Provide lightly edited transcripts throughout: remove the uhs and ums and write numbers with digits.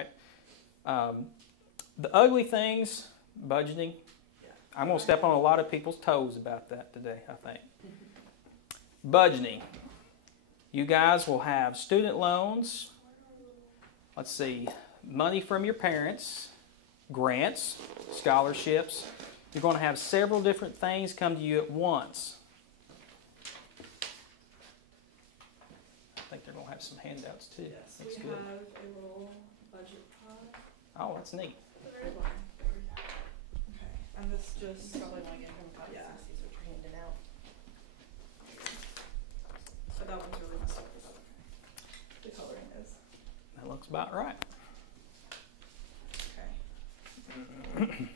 right? The ugly things, budgeting. I'm going to step on a lot of people's toes about that today, I think. Budgeting. You guys will have student loans. Let's see. Money from your parents. Grants. Scholarships. You're going to have several different things come to you at once. I think they're going to have some handouts too. Yes, that's we good. have a little budget pot. Oh, that's neat. The very bottom. Okay, and this just Probably want to get him a copy Yeah. since these are handed out. but that one's really messed up. But okay. The coloring is That looks about right. okay.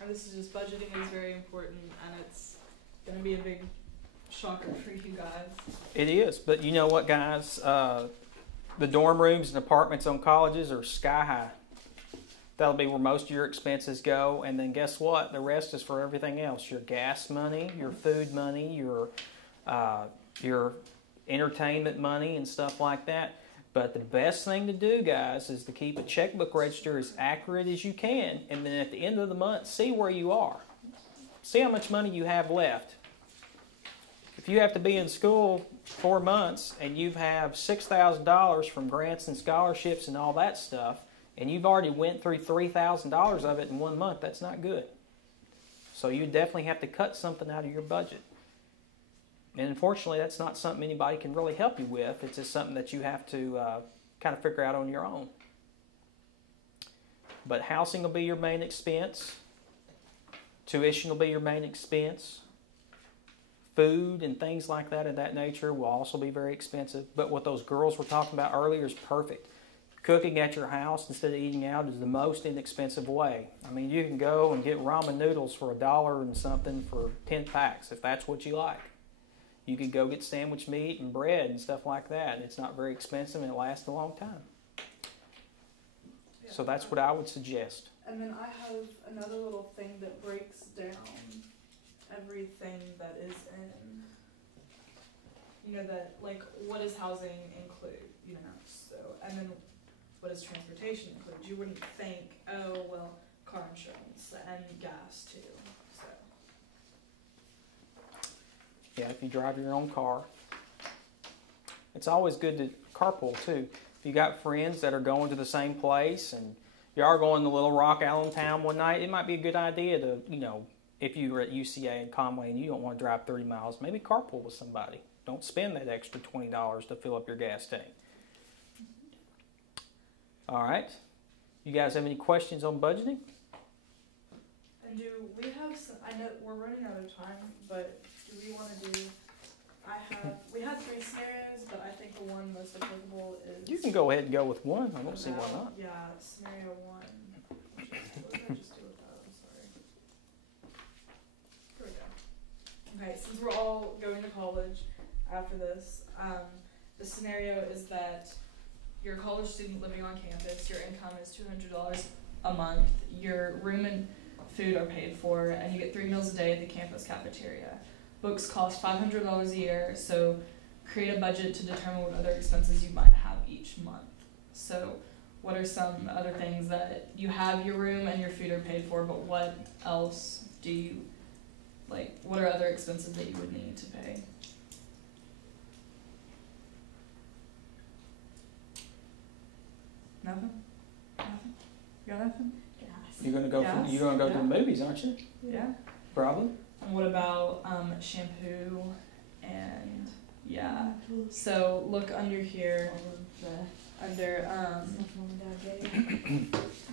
And this is just budgeting is very important, and it's gonna be a big shocker for you guys. It is, but you know what, guys? The dorm rooms and apartments on colleges are sky high. That'll be where most of your expenses go, and then guess what? The rest is for everything else: your gas money, your food money, your entertainment money, and stuff like that. But the best thing to do, guys, is to keep a checkbook register as accurate as you can, and then at the end of the month, see where you are. See how much money you have left. If you have to be in school 4 months and you have $6,000 from grants and scholarships and all that stuff, and you've already went through $3,000 of it in 1 month, that's not good. So you definitely have to cut something out of your budget. And unfortunately, that's not something anybody can really help you with. It's just something that you have to kind of figure out on your own. But housing will be your main expense. Tuition will be your main expense. Food and things like that of that nature will also be very expensive. But what those girls were talking about earlier is perfect. Cooking at your house instead of eating out is the most inexpensive way. I mean, you can go and get ramen noodles for $1 and something for 10 packs if that's what you like. You could go get sandwich meat and bread and stuff like that. It's not very expensive and it lasts a long time. Yeah. So that's what I would suggest. And then I have another little thing that breaks down everything that is in, you know, that, like, what does housing include, you know, so, and then what does transportation include? You wouldn't think, oh, well, car insurance and gas too, so. Yeah, if you drive your own car. It's always good to carpool too. If you got friends that are going to the same place and you are going to Little Rock, Allentown one night, it might be a good idea to, you know, if you were at UCA in Conway and you don't want to drive 30 miles, maybe carpool with somebody. Don't spend that extra $20 to fill up your gas tank. All right. You guys have any questions on budgeting? And do we have some, I know we're running out of time, but do we want to do, we had 3 scenarios, but I think the one most applicable is. You can go ahead and go with one. I don't see why not. Yeah, scenario 1. What did I just do with that? I'm sorry. Here we go. Okay, since we're all going to college after this, the scenario is that you're a college student living on campus, your income is $200 a month, your room and food are paid for, and you get 3 meals a day at the campus cafeteria. Books cost $500 a year, so create a budget to determine what other expenses you might have each month. So what are some other things that you have? Your room and your food are paid for, but what else do you, like, what are other expenses that you would need to pay? Nothing? Nothing? You got nothing? You're gonna go. Yes. You're gonna go to the movies, aren't you? Yeah. Probably. And what about shampoo and yeah. So look under here. Under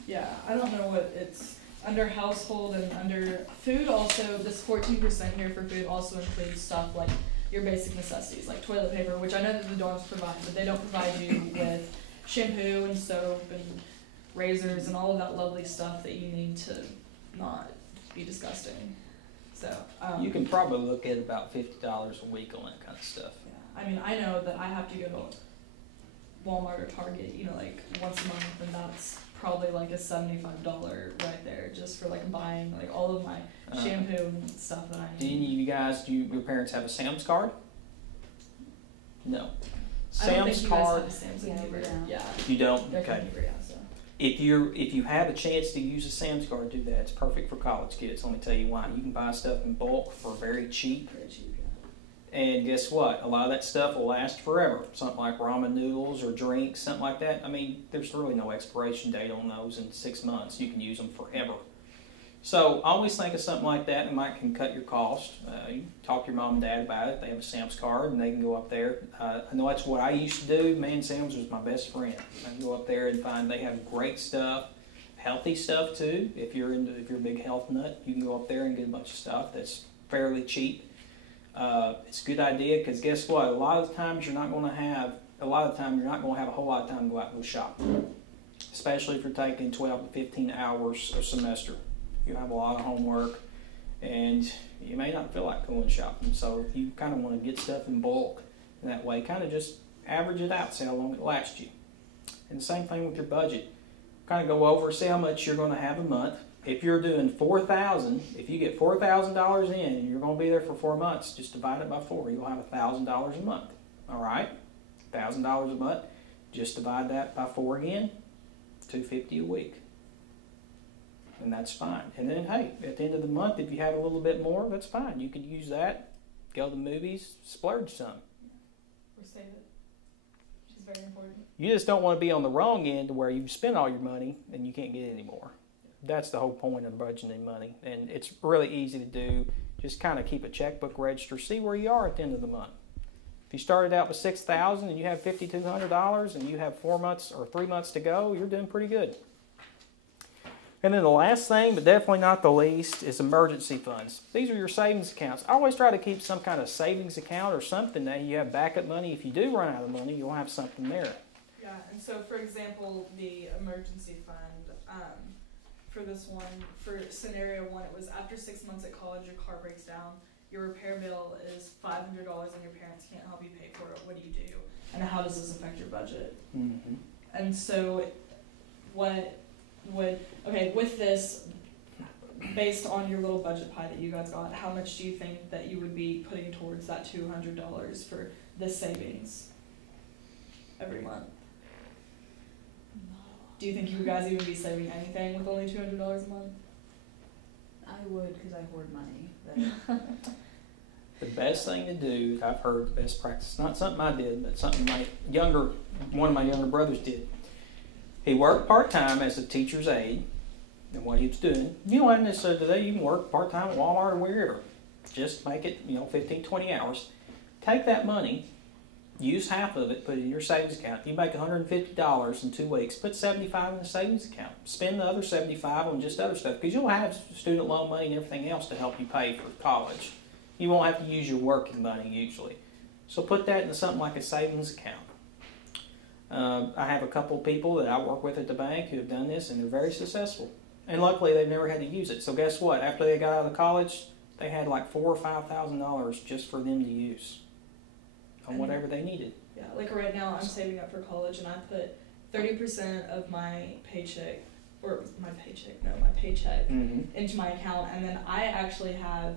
yeah, I don't know what it's under household and under food also. This 14% here for food also includes stuff like your basic necessities like toilet paper, which I know that the dorms provide, but they don't provide you with shampoo and soap and razors and all of that lovely stuff that you need to not be disgusting. So You can probably look at about $50 a week on that kind of stuff. yeah, I mean, I know that I have to go to Walmart or Target, you know, like once a month, and that's probably like a $75 right there just for like buying like all of my shampoo and stuff that I need. Do any of you guys, your parents have a Sam's card? No. I don't Sam's think you card. guys have a Sam's Yeah, Neighbor. we don't. Yeah. You don't? They're Okay. Neighbor, yeah, so. If you have a chance to use a Sam's card, do that. It's perfect for college kids. Let me tell you why. You can buy stuff in bulk for very cheap. Very cheap, yeah. And guess what? A lot of that stuff will last forever. Something like ramen noodles or drinks, something like that. I mean, there's really no expiration date on those. In 6 months, you can use them forever. So always think of something like that, and it might can cut your cost. You talk to your mom and dad about it. They have a Sam's card, and they can go up there. I know that's what I used to do. Man, Sam's was my best friend. I can go up there and find they have great stuff, healthy stuff too. If you're a big health nut, you can go up there and get a bunch of stuff that's fairly cheap. It's a good idea because guess what? A lot of times you're not going to have a whole lot of time to go out and go shop, especially if you're taking 12 to 15 hours a semester. You have a lot of homework, and you may not feel like going shopping. So you kind of want to get stuff in bulk, and that way kind of just average it out, see how long it lasts you. And the same thing with your budget. Kind of go over, see how much you're going to have a month. If you're doing $4,000, if you get $4,000 in and you're going to be there for 4 months, just divide it by 4. You'll have $1,000 a month. All right, $1,000 a month. Just divide that by 4 again. $250 a week. And that's fine. And then, hey, at the end of the month, if you have a little bit more, that's fine. You could use that, go to the movies, splurge some. Or save it, which is very important. You just don't want to be on the wrong end to where you spend all your money and you can't get any more. That's the whole point of budgeting money. And it's really easy to do. Just kind of keep a checkbook register, see where you are at the end of the month. If you started out with $6,000 and you have $5,200 and you have 4 months or 3 months to go, you're doing pretty good. And then the last thing, but definitely not the least, is emergency funds. These are your savings accounts. I always try to keep some kind of savings account or something that you have backup money. If you do run out of money, you'll have something there. Yeah, and so for example, the emergency fund, for this one, for scenario 1, it was after 6 months at college, your car breaks down, your repair bill is $500 and your parents can't help you pay for it. What do you do? And how does this affect your budget? Mm-hmm. And so with this, based on your little budget pie that you guys got, how much do you think that you would be putting towards that $200 for this savings every month? Do you think you guys even be saving anything with only $200 a month? I would, because I hoard money. But The best thing to do, I've heard the best practice, not something I did, but something one of my younger brothers did. He worked part-time as a teacher's aide, and what he was doing, you don't have necessarily today, you can work part-time at Walmart or wherever. Just make it, 15, 20 hours. Take that money, use half of it, put it in your savings account. You make $150 in 2 weeks, put $75 in the savings account. Spend the other $75 on just other stuff, because you'll have student loan money and everything else to help you pay for college. You won't have to use your working money usually. So put that into something like a savings account. I have a couple of people that I work with at the bank who have done this, and they're very successful. And luckily, they've never had to use it. So guess what? After they got out of college, they had like $4,000 or $5,000 just for them to use on whatever they needed. Yeah, like right now, I'm saving up for college, and I put 30% of my paycheck into my account, and then I actually have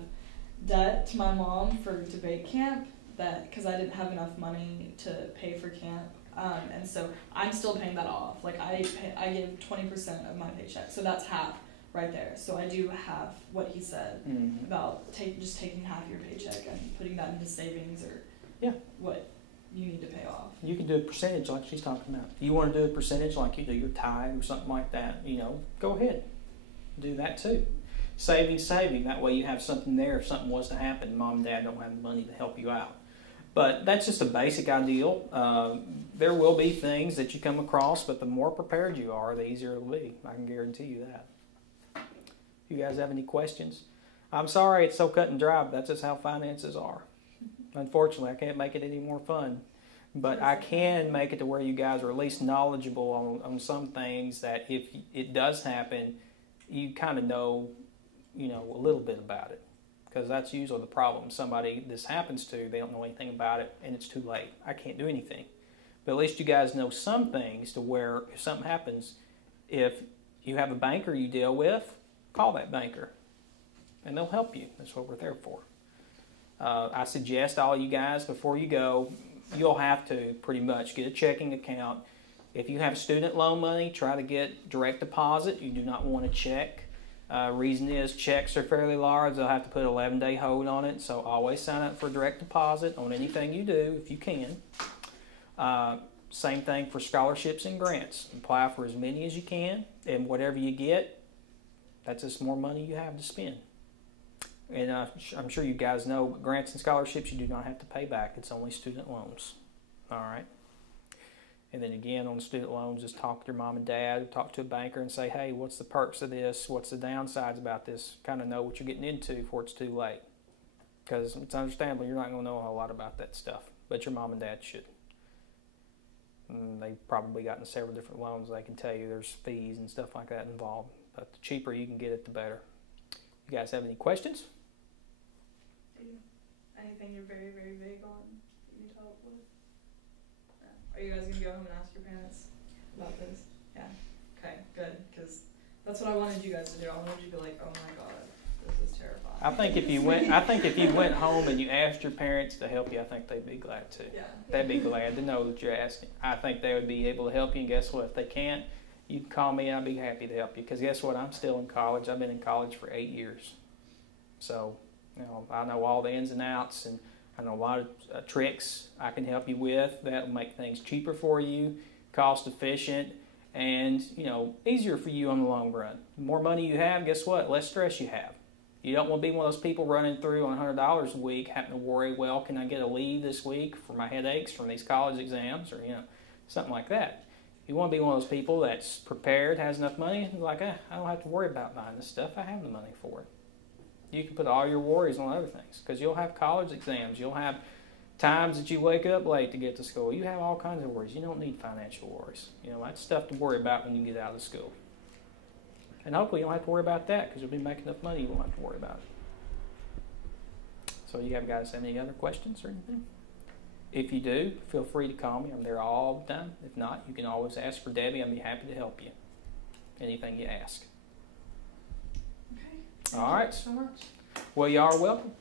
debt to my mom for debate camp because I didn't have enough money to pay for camp. And so I'm still paying that off. Like I give 20% of my paycheck, so that's half right there. So I do have what he said about just taking half of your paycheck and putting that into savings or what you need to pay off. You can do a percentage like she's talking about. You want to do a percentage like you do your tithe or something like that, go ahead. Do that too. Saving. That way you have something there if something was to happen. Mom and dad don't have the money to help you out. But that's just a basic ideal. There will be things that you come across, but the more prepared you are, the easier it'll be. I can guarantee you that. You guys have any questions? I'm sorry it's so cut and dry, but that's just how finances are. Unfortunately, I can't make it any more fun. But I can make it to where you guys are at least knowledgeable on some things that if it does happen, you kind of know, a little bit about it. Because that's usually the problem. Somebody this happens to, they don't know anything about it, and it's too late. I can't do anything. But at least you guys know some things to where if something happens, if you have a banker you deal with, call that banker, and they'll help you. That's what we're there for. I suggest all you guys, before you go, you'll have to pretty much get a checking account. If you have student loan money, try to get direct deposit. You do not want a check. Reason is checks are fairly large. They'll have to put an 11-day hold on it. So always sign up for direct deposit on anything you do if you can. Same thing for scholarships and grants. Apply for as many as you can, and whatever you get, that's just more money you have to spend. And I'm sure you guys know, but grants and scholarships you do not have to pay back. It's only student loans. All right. And then again, on student loans, just talk to your mom and dad, or talk to a banker and say, hey, what's the perks of this? What's the downsides about this? Kind of know what you're getting into before it's too late. Because it's understandable you're not going to know a whole lot about that stuff, but your mom and dad should. And they've probably gotten several different loans. They can tell you there's fees and stuff like that involved. But the cheaper you can get it, the better. You guys have any questions? Anything you're very, very big on that you need help with? Are you guys going to go home and ask your parents about this? Yeah. Okay, good. Because that's what I wanted you guys to do. I wanted you to be like, oh my God, this is terrifying. I think if you went home and you asked your parents to help you, I think they'd be glad to. Yeah. They'd be glad to know that you're asking. I think they would be able to help you. And guess what? If they can't, you can call me and I'd be happy to help you. Because guess what? I'm still in college. I've been in college for 8 years. So, I know all the ins and outs, and I know a lot of tricks I can help you with that will make things cheaper for you, cost efficient, and, easier for you on the long run. The more money you have, guess what? Less stress you have. You don't want to be one of those people running through on $100 a week, having to worry, well, can I get a leave this week for my headaches from these college exams, or, something like that. You want to be one of those people that's prepared, has enough money, like, I don't have to worry about buying this stuff. I have the money for it. You can put all your worries on other things, because you'll have college exams. You'll have times that you wake up late to get to school. You have all kinds of worries. You don't need financial worries. That's stuff to worry about when you get out of school. And hopefully you don't have to worry about that, because you'll be making enough money you won't have to worry about it. So you guys have any other questions or anything? If you do, feel free to call me. I'm there all the time. If not, you can always ask for Debbie. I'll be happy to help you. Anything you ask. Okay. All right. Thank you so much. Well, you are welcome.